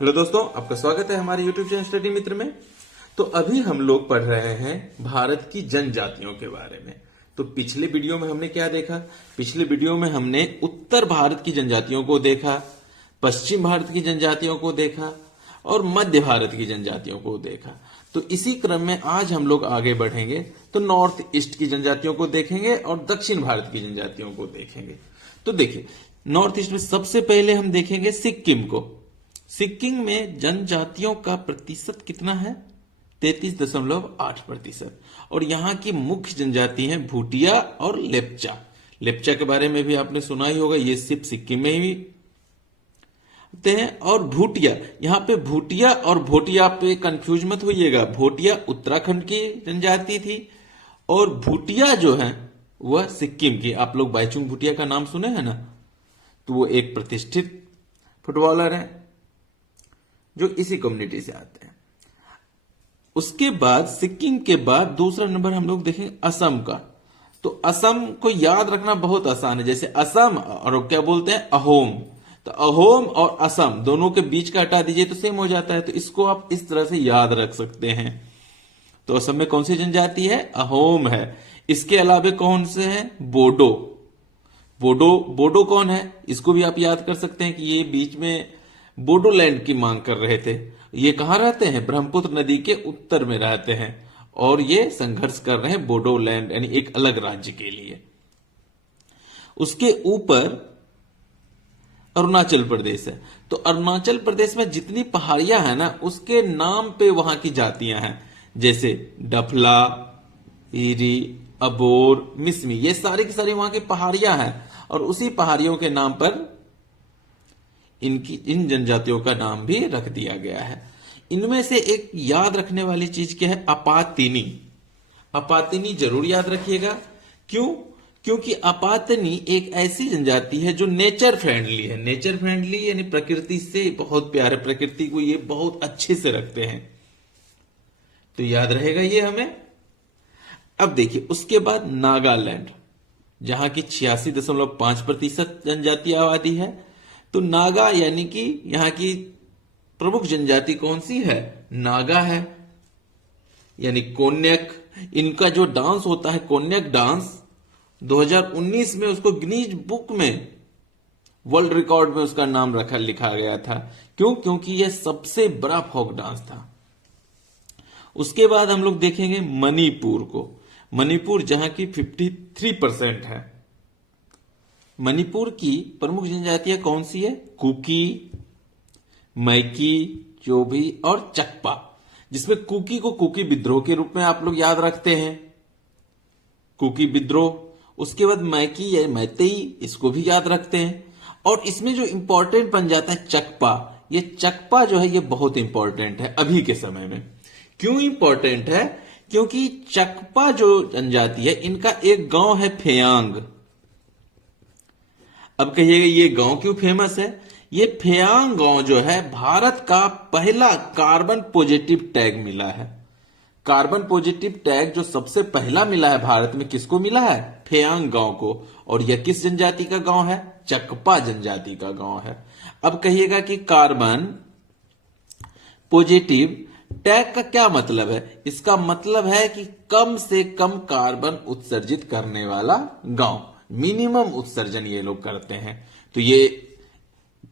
Hello दोस्तों, आपका स्वागत है हमारे YouTube चैनल स्टडी मित्र में। तो अभी हम लोग पढ़ रहे हैं भारत की जनजातियों के बारे में। तो पिछले वीडियो में हमने क्या देखा? पिछले वीडियो में हमने उत्तर भारत की जनजातियों को देखा, पश्चिम भारत की जनजातियों को देखा और मध्य भारत की जनजातियों को देखा। तो इसी क्रम में आज हम लोग आगे बढ़ेंगे तो नॉर्थ ईस्ट की जनजातियों को देखेंगे और दक्षिण भारत की जनजातियों को देखेंगे। तो देखिए, नॉर्थ ईस्ट में सबसे पहले हम देखेंगे सिक्किम को। सिक्किम में जनजातियों का प्रतिशत कितना है? 33.8%। और यहाँ की मुख्य जनजाति है भूटिया और लेप्चा। लेप्चा के बारे में भी आपने सुना ही होगा, ये सिर्फ सिक्किम में ही होते हैं। और भूटिया, यहाँ पे भूटिया और भोटिया पे कंफ्यूज मत होइएगा। भोटिया उत्तराखंड की जनजाति थी और भूटिया जो है वह सिक्किम की। आप लोग बाईचुंग भूटिया का नाम सुने हैं ना? तो वो एक प्रतिष्ठित फुटबॉलर है जो इसी कम्युनिटी से आते हैं। उसके बाद सिक्किम के बाद दूसरा नंबर हम लोग देखेंगे असम का। तो असम को याद रखना बहुत आसान है। जैसे असम और क्या बोलते हैं, अहोम। तो अहोम और असम दोनों के बीच का हटा दीजिए तो सेम हो जाता है। तो इसको आप इस तरह से याद रख सकते हैं। तो असम में कौन सी जनजाति है? अहोम है। इसके अलावा कौन से हैं? बोडो। बोडो कौन है? इसको भी आप याद कर सकते हैं कि ये बीच में बोडोलैंड की मांग कर रहे थे। ये कहां रहते हैं? ब्रह्मपुत्र नदी के उत्तर में रहते हैं और ये संघर्ष कर रहे हैं बोडोलैंड यानी एक अलग राज्य के लिए। उसके ऊपर अरुणाचल प्रदेश है। तो अरुणाचल प्रदेश में जितनी पहाड़ियां हैं ना, उसके नाम पे वहां की जातियां हैं। जैसे डफला, ईरी, अबोर, मिसमी, ये सारी की सारी वहां की पहाड़ियां हैं और उसी पहाड़ियों के नाम पर इन जनजातियों का नाम भी रख दिया गया है। इनमें से एक याद रखने वाली चीज क्या है? अपातिनी। अपातिनी जरूर याद रखिएगा। क्यों? क्योंकि अपातिनी एक ऐसी जनजाति है जो नेचर फ्रेंडली है। नेचर फ्रेंडली यानी प्रकृति से बहुत प्यार है, प्रकृति को ये बहुत अच्छे से रखते हैं। तो याद रहेगा ये हमें। अब देखिए, उसके बाद नागालैंड, जहां की 86.5% जनजातीय आबादी है। तो नागा यानी कि यहां की प्रमुख जनजाति कौन सी है? नागा है, यानी कोन्याक। इनका जो डांस होता है कोन्याक डांस, 2019 में उसको गिनीज बुक में वर्ल्ड रिकॉर्ड में उसका नाम लिखा गया था। क्यों? क्योंकि यह सबसे बड़ा फोक डांस था। उसके बाद हम लोग देखेंगे मणिपुर को। मणिपुर जहां की 53% है। मणिपुर की प्रमुख जनजातियां कौन सी है? कुकी, मैकी, चोभी और चकपा। जिसमें कुकी को कुकी विद्रोह के रूप में आप लोग याद रखते हैं, कुकी विद्रोह। उसके बाद मैकी या मैतेई, इसको भी याद रखते हैं। और इसमें जो इंपॉर्टेंट बन जाता है चकपा। ये चकपा जो है ये बहुत इंपॉर्टेंट है अभी के समय में। क्यों इंपॉर्टेंट है? क्योंकि चकपा जो जनजाति है इनका एक गांव है फेयांग। अब कहिएगा ये गांव क्यों फेमस है? ये फेयांग गांव जो है भारत का पहला कार्बन पॉजिटिव टैग मिला है। कार्बन पॉजिटिव टैग जो सबसे पहला मिला है भारत में, किसको मिला है? फेयांग गांव को। और यह किस जनजाति का गांव है? चकपा जनजाति का गांव है। अब कहिएगा कि कार्बन पॉजिटिव टैग का क्या मतलब है? इसका मतलब है कि कम से कम कार्बन उत्सर्जित करने वाला गांव, मिनिमम उत्सर्जन ये लोग करते हैं। तो ये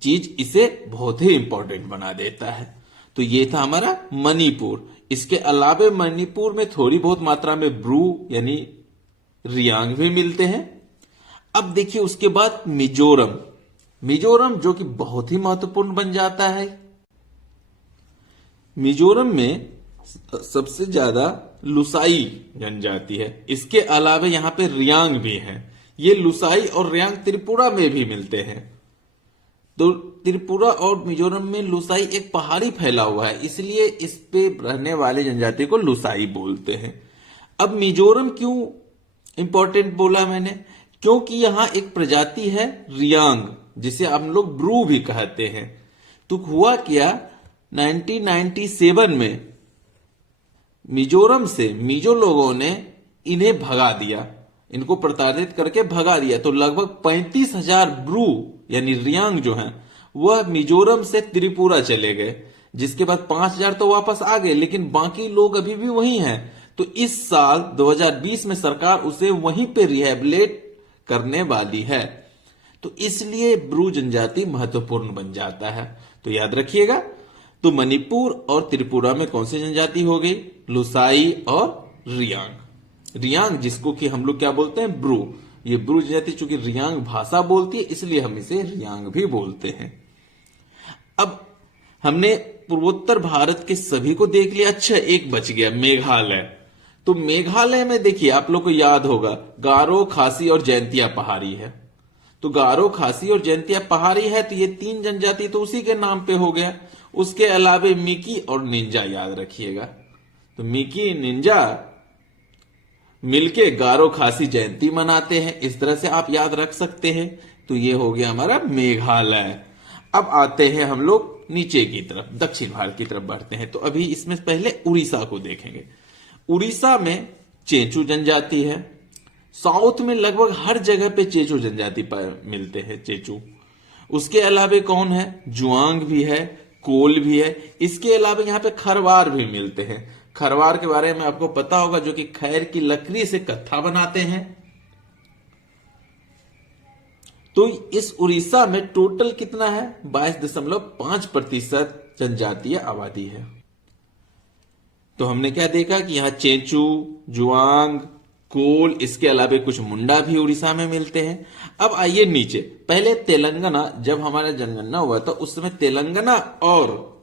चीज इसे बहुत ही इंपॉर्टेंट बना देता है। तो ये था हमारा मणिपुर। इसके अलावा मणिपुर में थोड़ी बहुत मात्रा में ब्रू यानी रियांग भी मिलते हैं। अब देखिए, उसके बाद मिजोरम। मिजोरम जो कि बहुत ही महत्वपूर्ण बन जाता है। मिजोरम में सबसे ज्यादा लुसाई जनजाति है। इसके अलावा यहां पे रियांग भी है। ये लुसाई और रियांग त्रिपुरा में भी मिलते हैं। तो त्रिपुरा और मिजोरम में लुसाई एक पहाड़ी फैला हुआ है, इसलिए इस पे रहने वाले जनजाति को लुसाई बोलते हैं। अब मिजोरम क्यों इंपॉर्टेंट बोला मैंने? क्योंकि यहां एक प्रजाति है रियांग, जिसे हम लोग ब्रू भी कहते हैं। तो हुआ क्या, 1997 में मिजोरम से मिजो लोगों ने इन्हें भगा दिया, इनको प्रताड़ित करके भगा दिया। तो लगभग 35,000 ब्रू यानी रियांग जो हैं वह मिजोरम से त्रिपुरा चले गए, जिसके बाद 5,000 तो वापस आ गए, लेकिन बाकी लोग अभी भी वहीं हैं। तो इस साल 2020 में सरकार उसे वहीं पे रिहेबिलिट करने वाली है। तो इसलिए ब्रू जनजाति महत्वपूर्ण बन जाता है। तो याद रखिएगा। तो मणिपुर और त्रिपुरा में कौन सी जनजाति हो गई? लुसाई और रियांग। रियांग जिसको कि हम लोग क्या बोलते हैं? ब्रू। ये ब्रू जनजाति चूंकि रियांग भाषा बोलती है, इसलिए हम इसे रियांग भी बोलते हैं। अब हमने पूर्वोत्तर भारत के सभी को देख लिया। अच्छा, एक बच गया, मेघालय। तो मेघालय में देखिए, आप लोग को याद होगा, गारो, खासी और जयंतिया पहाड़ी है। तो गारो, खासी और जयंतिया पहाड़ी है, तो ये 3 जनजाति तो उसी के नाम पे हो गया। उसके अलावे मिकी और निंजा याद रखिएगा। तो मिकी निंजा मिलके गारो, खासी, जयंती मनाते हैं। इस तरह से आप याद रख सकते हैं। तो ये हो गया हमारा मेघालय। अब आते हैं हम लोग नीचे की तरफ, दक्षिण भारत की तरफ बढ़ते हैं। तो अभी इसमें पहले उड़ीसा को देखेंगे। उड़ीसा में चेंचू जनजाति है। साउथ में लगभग हर जगह पे चेचू जनजाति मिलते हैं, चेचू। उसके अलावे कौन है? जुआंग भी है, कोल भी है। इसके अलावा यहाँ पे खरवार भी मिलते हैं। खरवार के बारे में आपको पता होगा, जो कि खैर की लकड़ी से कत्था बनाते हैं। तो इस उड़ीसा में टोटल कितना है? 22.5% जनजातीय आबादी है। तो हमने क्या देखा कि यहां चेंचू, जुआंग, कोल, इसके अलावा कुछ मुंडा भी उड़ीसा में मिलते हैं। अब आइए नीचे। पहले तेलंगाना, जब हमारा जनगणना हुआ था उस समय तेलंगाना और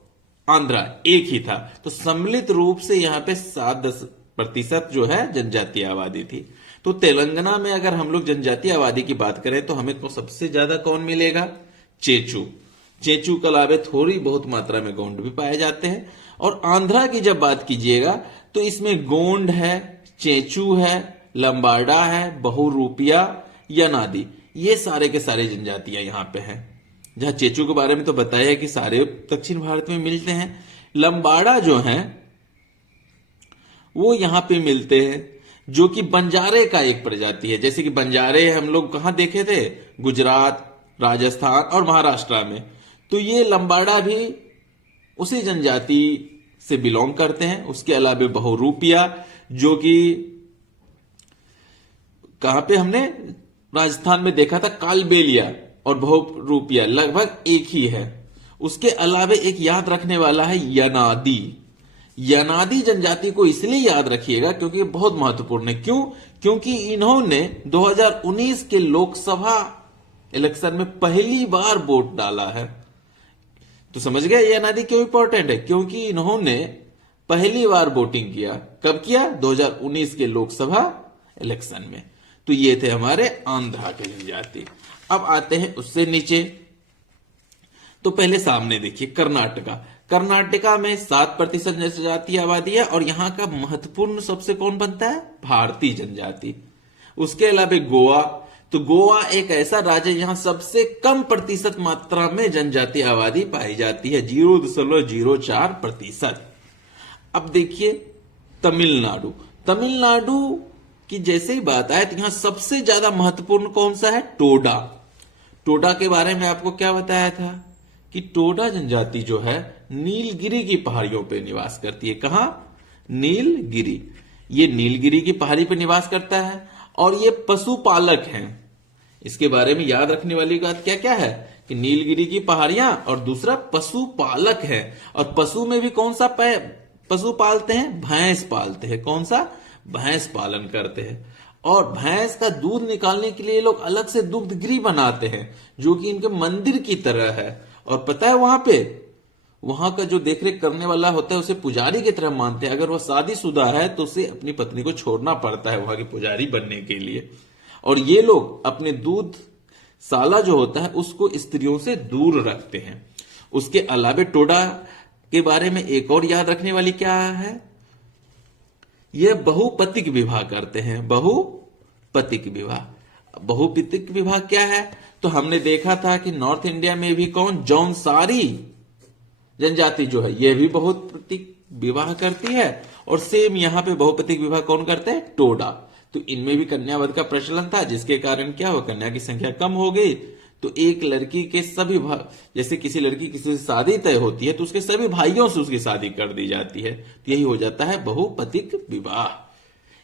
आंध्रा एक ही था। तो सम्मिलित रूप से यहां पे 7-10% जो है जनजातीय आबादी थी। तो तेलंगाना में अगर हम लोग जनजातीय आबादी की बात करें तो हमें को सबसे ज्यादा कौन मिलेगा? चेचू। चेचू के अलावा थोड़ी बहुत मात्रा में गोंड भी पाए जाते हैं। और आंध्रा की जब बात कीजिएगा तो इसमें गोंड है, चेचू है, लंबाड़ा है, बहुरूपिया, यनादी, ये सारे के सारे जनजातियां यहां पे हैं। जहां चेचू के बारे में तो बताया है कि सारे दक्षिण भारत में मिलते हैं। लंबाड़ा जो है वो यहां पे मिलते हैं, जो कि बंजारे का एक प्रजाति है। जैसे कि बंजारे हम लोग कहां देखे थे? गुजरात, राजस्थान और महाराष्ट्र में। तो ये लंबाड़ा भी उसी जनजाति से बिलोंग करते हैं। उसके अलावा बहुरूपिया, जो कि कहां पे हमने राजस्थान में देखा था, कालबेलिया और बहुरूपिया लगभग एक ही है। उसके अलावा एक याद रखने वाला है यनादी। यनादी जनजाति को इसलिए याद रखिएगा क्योंकि ये बहुत महत्वपूर्ण है। क्यों? क्योंकि इन्होंने 2019 के लोकसभा इलेक्शन में पहली बार वोट डाला है। तो समझ गए यनादी क्यों इंपॉर्टेंट है? क्योंकि इन्होंने पहली बार वोटिंग किया। कब किया? 2019 के लोकसभा इलेक्शन में। तो ये थे हमारे आंध्रा के जनजाति। अब आते हैं उससे नीचे। तो पहले सामने देखिए कर्नाटका। कर्नाटका में 7% जनजातीय आबादी है और यहां का महत्वपूर्ण सबसे कौन बनता है? भारतीय जनजाति। उसके अलावा गोवा। तो गोवा एक ऐसा राज्य है जहां सबसे कम प्रतिशत मात्रा में जनजातीय आबादी पाई जाती है, 0.04%। अब देखिए तमिलनाडु। तमिलनाडु की जैसे ही बात आए तो यहां सबसे ज्यादा महत्वपूर्ण कौन सा है? टोडा। टोडा के बारे में आपको क्या बताया था कि टोडा जनजाति जो है नीलगिरी की पहाड़ियों पर निवास करती है। कहां? नीलगिरी। ये नीलगिरी की पहाड़ी पर निवास करता है और ये पशुपालक हैं। इसके बारे में याद रखने वाली बात क्या क्या है कि नीलगिरी की पहाड़ियां और दूसरा पशुपालक है। और पशु में भी कौन सा पशु पालते हैं? भैंस पालते हैं। कौन सा? भैंस पालन करते हैं। और भैंस का दूध निकालने के लिए लोग अलग से दुग्ध गृह बनाते हैं, जो कि इनके मंदिर की तरह है। और पता है वहां का जो देखरेख करने वाला होता है उसे पुजारी की तरह मानते हैं। अगर वह शादीशुदा है तो उसे अपनी पत्नी को छोड़ना पड़ता है वहां के पुजारी बनने के लिए। और ये लोग अपने दूध साला जो होता है उसको स्त्रियों से दूर रखते हैं। उसके अलावा टोडा के बारे में एक और याद रखने वाली क्या है? यह बहुपतिक विवाह करते हैं। बहुपतिक विवाह। बहुपतिक विवाह क्या है? तो हमने देखा था कि नॉर्थ इंडिया में भी कौन? जौनसारी जनजाति जो है यह भी बहुपतिक विवाह करती है। और सेम यहां पे बहुपतिक विवाह कौन करते हैं? टोडा। तो इनमें भी कन्यावध का प्रचलन था, जिसके कारण क्या हुआ? कन्या की संख्या कम हो गई तो एक लड़की के सभी जैसे किसी लड़की किसी से शादी तय होती है तो उसके सभी भाइयों से उसकी शादी कर दी जाती है, तो यही हो जाता है बहुपतिक विवाह।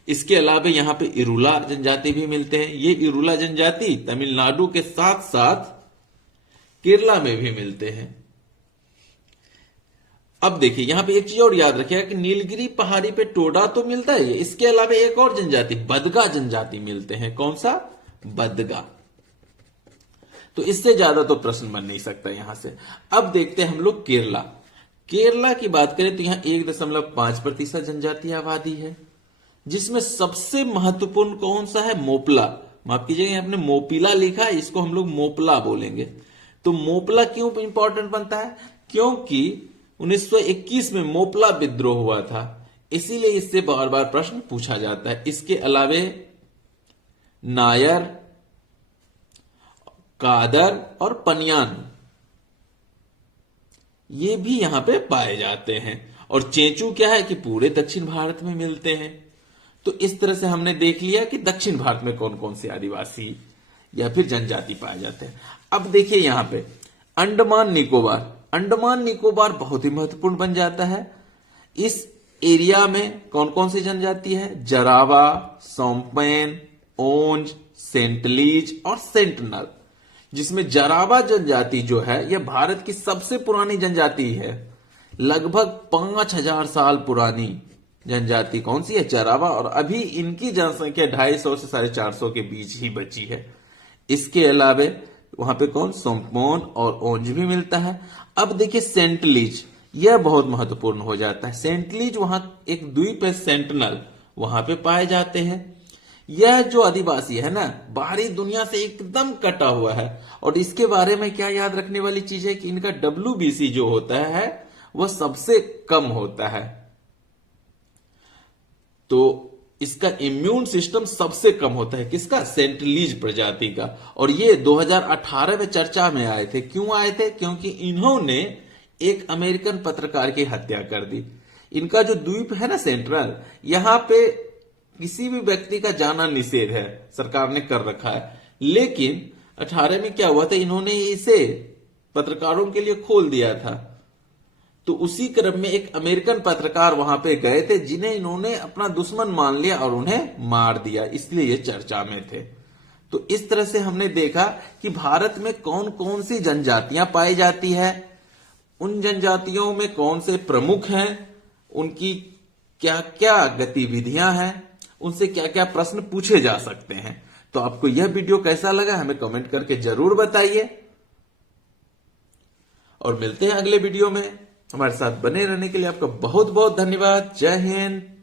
इसके अलावा यहाँ पे इरुला जनजाति भी मिलते हैं। ये इरुला जनजाति तमिलनाडु के साथ साथ केरला में भी मिलते हैं। अब देखिए यहां पे एक चीज और याद रखिएगा कि नीलगिरी पहाड़ी पे टोडा तो मिलता है, इसके अलावा एक और जनजाति बदगा जनजाति मिलते हैं। कौन सा? बदगा। तो इससे ज्यादा तो प्रश्न बन नहीं सकता यहां से। अब देखते हैं हम लोग केरला। केरला की बात करें तो यहां 1.5% जनजातीय आबादी है, जिसमें सबसे महत्वपूर्ण कौन सा है? मोपला। माफ कीजिएगा आपने मोपिला लिखा है, इसको हम लोग मोपला बोलेंगे। तो मोपला क्यों इंपॉर्टेंट बनता है? क्योंकि 1921 में मोपला विद्रोह हुआ था, इसीलिए इससे बार बार प्रश्न पूछा जाता है। इसके अलावे नायर, कादर और पनियान ये भी यहां पे पाए जाते हैं। और चेंचू क्या है कि पूरे दक्षिण भारत में मिलते हैं। तो इस तरह से हमने देख लिया कि दक्षिण भारत में कौन कौन से आदिवासी या फिर जनजाति पाए जाते हैं। अब देखिए यहां पे अंडमान निकोबार। अंडमान निकोबार बहुत ही महत्वपूर्ण बन जाता है। इस एरिया में कौन कौन सी जनजाति है? जरावा, सोम्पेन, ओंज, सेंटलीज और सेंटनल। जिसमें जरावा जनजाति जो है यह भारत की सबसे पुरानी जनजाति है। लगभग 5000 साल पुरानी जनजाति कौन सी है? जरावा। और अभी इनकी जनसंख्या 250 से 450 के बीच ही बची है। इसके अलावे वहां पे कौन? सोम्पोन और ओंज भी मिलता है। अब देखिए सेंटलीज, यह बहुत महत्वपूर्ण हो जाता है। सेंटलीज वहां एक द्वीप है सेंटनल, वहां पे पाए जाते हैं। यह जो आदिवासी है ना, बाहरी दुनिया से एकदम कटा हुआ है। और इसके बारे में क्या याद रखने वाली चीज है कि इनका WBC जो होता है वह सबसे कम होता है। तो इसका इम्यून सिस्टम सबसे कम होता है। किसका? सेंटलीज प्रजाति का। और ये 2018 में चर्चा में आए थे। क्यों आए थे? क्योंकि इन्होंने एक अमेरिकन पत्रकार की हत्या कर दी। इनका जो द्वीप है ना सेंट्रल, यहां पे किसी भी व्यक्ति का जाना निषेध है, सरकार ने कर रखा है। लेकिन 18 में क्या हुआ था, इन्होंने इसे पत्रकारों के लिए खोल दिया था। तो उसी क्रम में एक अमेरिकन पत्रकार वहां पे गए थे, जिन्हें इन्होंने अपना दुश्मन मान लिया और उन्हें मार दिया, इसलिए ये चर्चा में थे। तो इस तरह से हमने देखा कि भारत में कौन कौन सी जनजातियां पाई जाती है, उन जनजातियों में कौन से प्रमुख हैं, उनकी क्या क्या गतिविधियां हैं, उनसे क्या क्या प्रश्न पूछे जा सकते हैं। तो आपको यह वीडियो कैसा लगा हमें कमेंट करके जरूर बताइए। और मिलते हैं अगले वीडियो में। हमारे साथ बने रहने के लिए आपका बहुत बहुत धन्यवाद। जय हिंद।